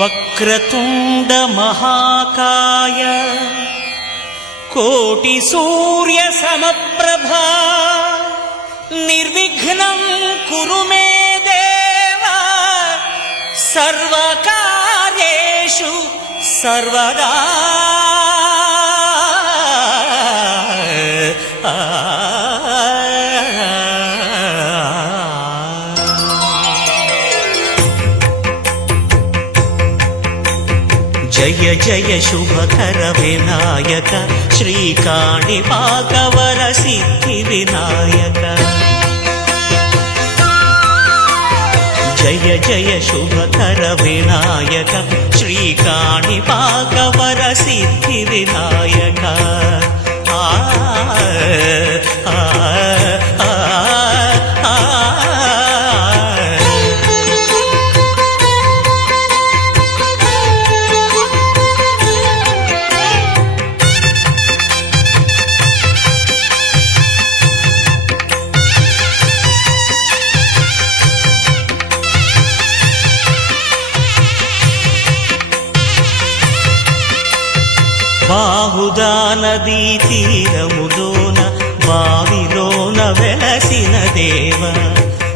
వక్రతుండ మహాకాయ కోటి సూర్య సమప్రభా నిర్విఘ్నం కురు మే దేవ సర్వకార్యేషు సర్వదా. జయ జయ శుభకర వినాయక శ్రీకాణిపాకవర సిద్ధి వినాయక. జయ జయ శుభకర వినాయక శ్రీకాణిపాకవర సిద్ధి వినాయక. ఆ ఆ ఆ బాహుదా నదీ తీరములోన బావిలోన వెలసిన దేవ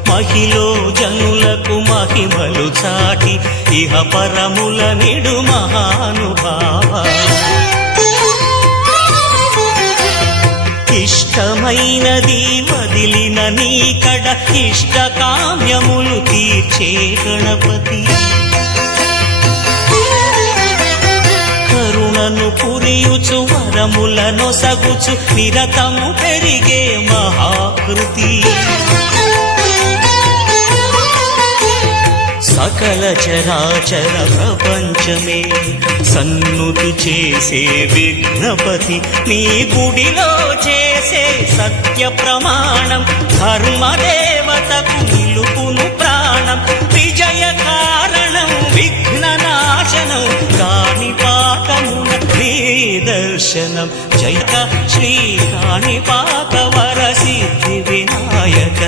మహిలో జనులకు మహిమలు చాటి ఇహ పరముల నిడు మహానుభావ. ఇష్టమైనది వదిలిన నీకడ ఇష్ట కామ్యములు తీర్చే గణపతి. కరుణను పురియుచు వరములను సగుచు నిరతము పెరిగే మహాకృతి. సకల చరాచర ప్రపంచమే సన్నుతి చేసే విఘ్నపతి నీ గుడిలో చేసే సత్య ప్రమాణం ధర్మదేవతకు నిలుపును ప్రాణం. విజయ కారణం విఘ్న నాశనం కాణిపాకమున నీ దర్శనం. జయ శ్రీ కాణిపాకవర సిద్ధి వినాయక.